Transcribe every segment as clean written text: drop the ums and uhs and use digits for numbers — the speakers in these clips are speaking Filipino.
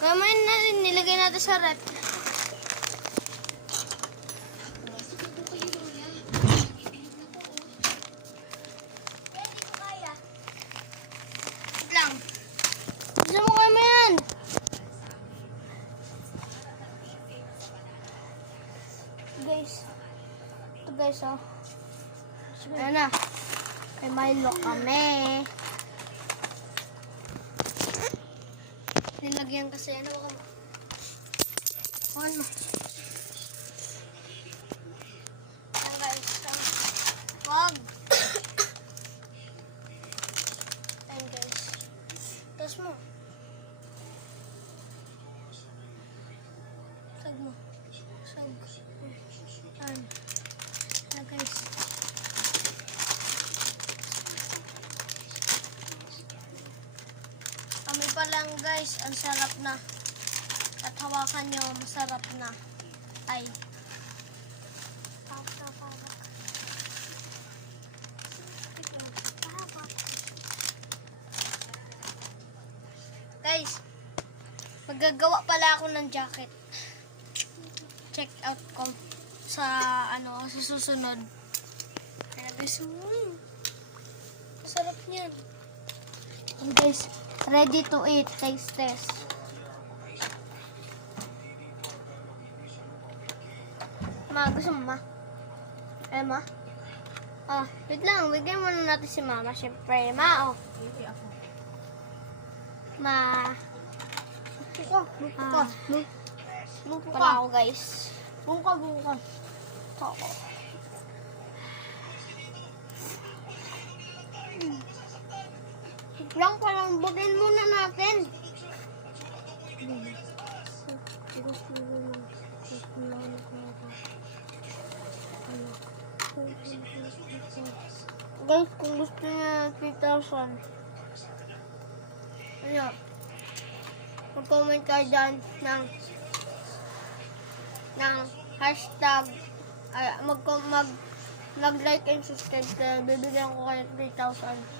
Mamaya na rin, nilagay natin sa rep. Wait lang. Gusto mo kami yan? Guys. Ito guys, oh. Ayan na. Kay Milo kami. Nilagyan kasi ano baka mo. Ano? Ayan guys. Wag. Ayan guys. Tapos mo. Sag mo. Sag. Ayan. Ayan guys. Kami pa lang guys, ang sarap na. At hawakan nyo, masarap na. Ay. Guys, magagawa pala ako ng jacket. Check out ko sa ano, sa susunod. Kaya guys, masarap niyan. And guys, ready to eat. Taste test. Ma, gusto mo, ma? Eh, ma? Oh, wait lang. Bigyan muna natin si mama. Siyempre, ma, oh. Ma. Buka. Buka pala ako, guys. Buka. Ito ako. Lang palambutin muna natin. Guys, kung gusto niya 3,000, ano, mag-comment kayo dyan ng hashtag, mag-like and subscribe kayo. Bibigyan ko kayo 3,000.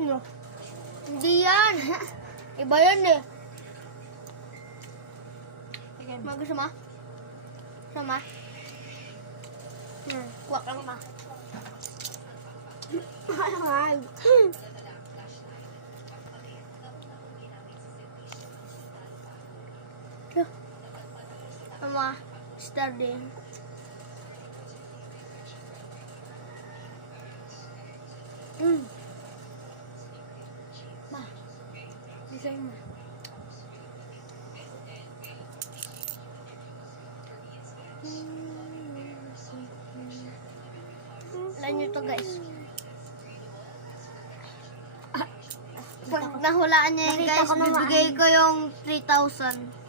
No. Hindi yan. Iba yan eh. Gusto mo? Sama? Kuwak lang ka. Sama, star din. Bisa mo. Alam nyo to guys. Pag nahulaan niya yun guys, bibigay ko yung 3,000.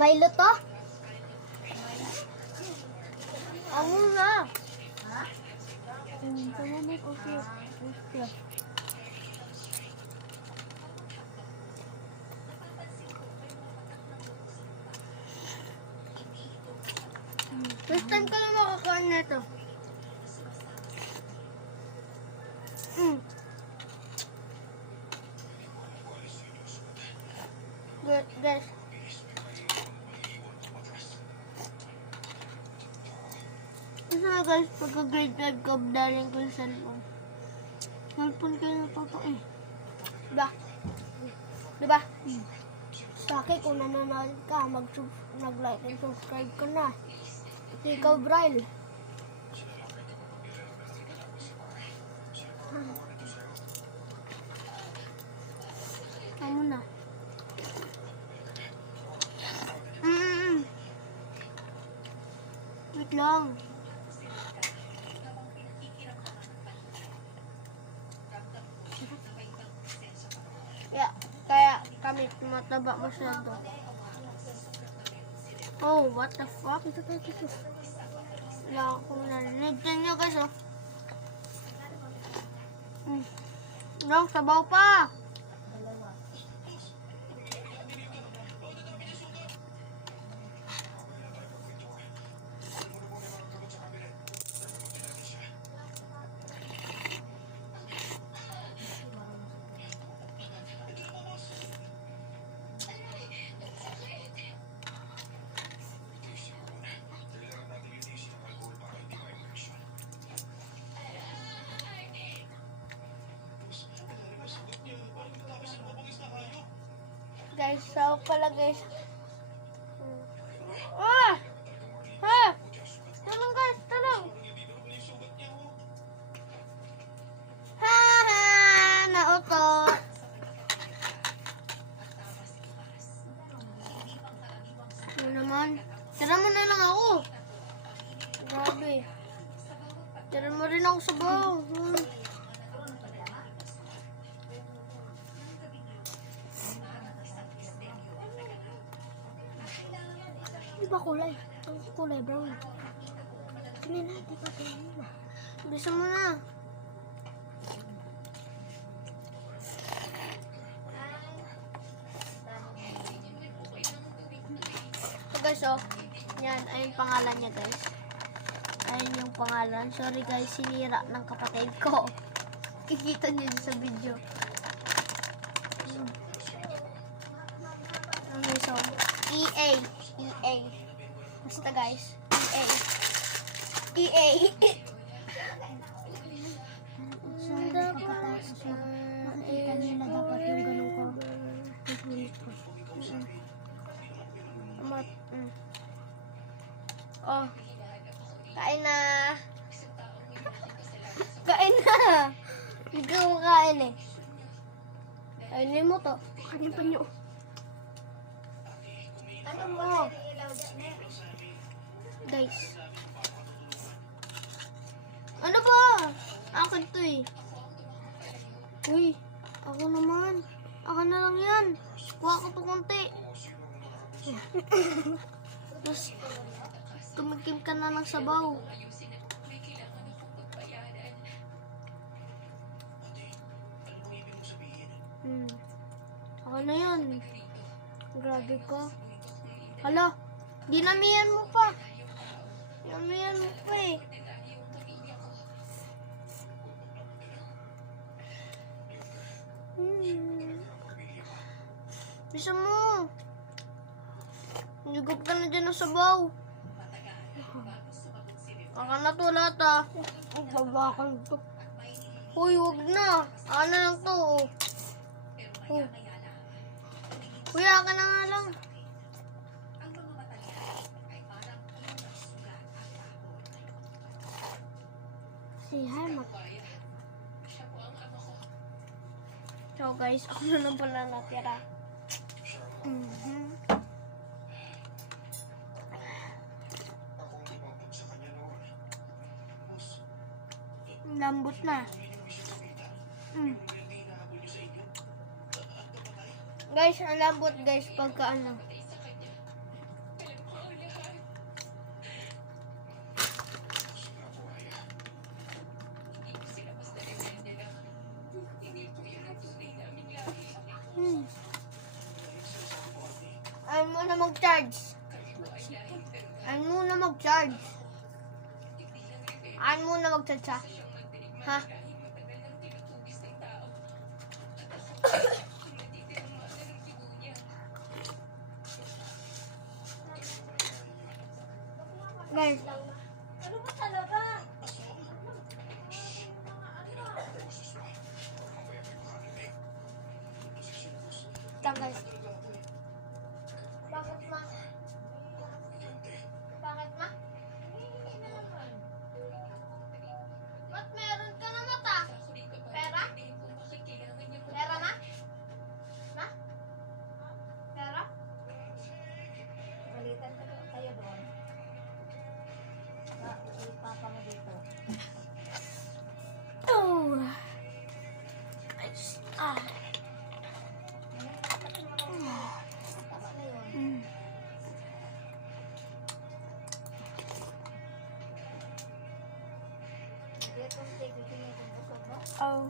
Milo to? Ako na. Ha? First time ka lang makakain na ito. Good, guys. Kasi na guys, pagka-grade 5 ka, daling ko yung cellphone. Cellphone kayo na toto eh. Diba? Diba? Sa akin, kung nanonood ka, mag-like and subscribe ka na. Ito ikaw, Braille. Kamu na. Wait lang. Kaya kami tumataba masyado. Oh, what the fuck? Ito. Wala akong narinig. Tignan nyo guys, oh. Lang, sabaw pa. guys. Sahog pala guys. Ah! Ha! Tulong guys, tulong! Ha ha! Nautot! Ano naman? Tira mo na lang ako. Grabe. Tira mo rin ako sa baw. Di ba kulay? Ang kulay brown. Tingnan natin pa tingnan. Bisa mo na. So guys, oh. Yan, ayun pangalan niya guys. Ayun yung pangalan. Sorry guys, sinira ng kapatid ko. Kikita niyo dyan sa video. Okay, so, EA. Basta guys, EA. So, pagkatapos yung makikita nyo na dapat yung ganun ko. Oh. Kain na. Kain na. Hindi ka kumakain eh. Kainin mo to. Kanin pa nyo. Ano mo? Guys. Ano ba? Akin to eh. Uy, ako naman. Ako na lang yan. Kuha ko pa konti. Tapos, tumikim ka na ng sabaw. Ako na yan. Grabe ka. Hala, dinamihan mo pa. Dinamihan mo pa eh. Bisa mo. Nagugop ka na dyan ng sabaw. Aka na to lahat ah. Ang babakan to. Uy, wag na. Aka na lang to. Oh. Oh. Uy, aka na nga lang. Si Harmat. So guys, ako na lang pala natira. Lambot na. Guys, ang lambot guys pagka ano. Ayaw mo na mag-charge. Ayaw mo na mag-charge. Ayaw mo na mag-charge ha? Ha? Guys. Ano ba talaga? Guys. Bakit ma? Bakit ma? Ba't meron ka na mata? Pera? Pera ma? Ma? Pera? Balitan kayo doon. Papa mo dito. Oh. Tama na yun. Dito ang take gusto niya kung busog mo. Oh.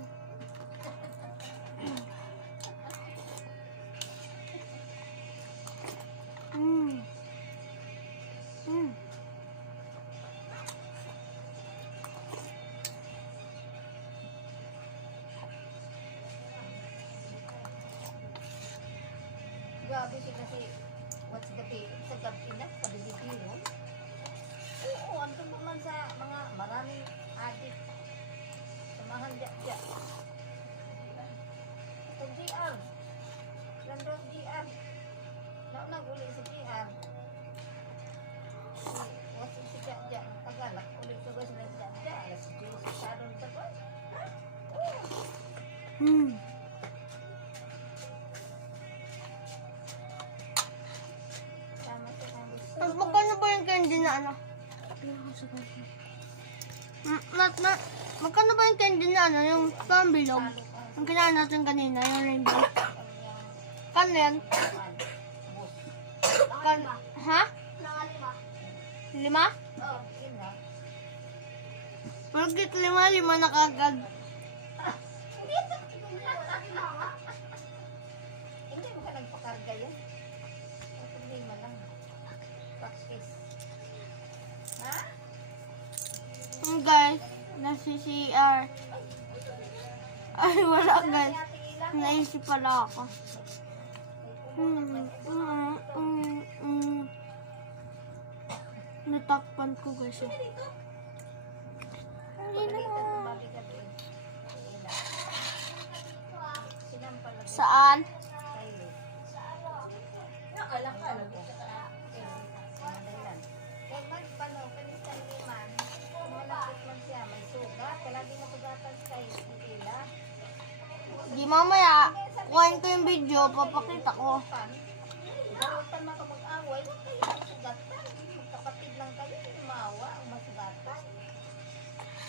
Grabe siya kasi what's the pay? Sa gabi na, pabibigyan yun. Oo, andun naman sa mga maraming adik. Samahan dyan. Itong GR. Landon GR. uli sa PR. Wasin si Jaja, tagalak uli sa guys na Jaja. Alas 10 sa ron sa ko. Sama sa kang gusto. Mas magkano ba yung candy na ano? Magkano ba yung candy na ano? Yung pambilog? Yung kinain natin kanina, yung rainbow. Kano yan? Ha? 5? Oh, yun na. Bakit 5 na kagad? Hindi mo ka nagpakarga yan. Ang problema lang. Practice. Ha? Guys, nasi CR. Ay, wala guys. Ate Ila, Naisip pala ako. Natakpan ko guys. dito. Hindi Dito, naman. tumabi ka din. Ila. Sinampal lang. Saan? Kayo. Alak ka. Kaya magpano, kanisan liman, malapit man siya, may sugat, palagi masugatan sa kayo, ila. Di mamaya, kuhain ko yung video, papakita ko. Garutan man ka mag-away, huwag kayo masugatan. Magkapatid lang kayo, hindi maawa ang masugatan.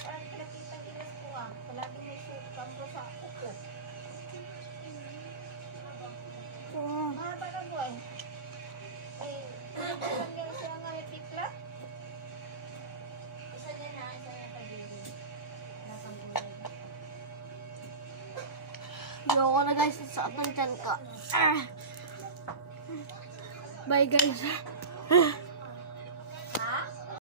Parang pinakitang ilas ko palagi may sugat ko sa uko. Mahaba na buhay. Eh, kung nga siya nga may tikla. Isa niya pag-ibig. Nasa buhay. Ayoko na guys, sa atong tiyan ko. Bye guys.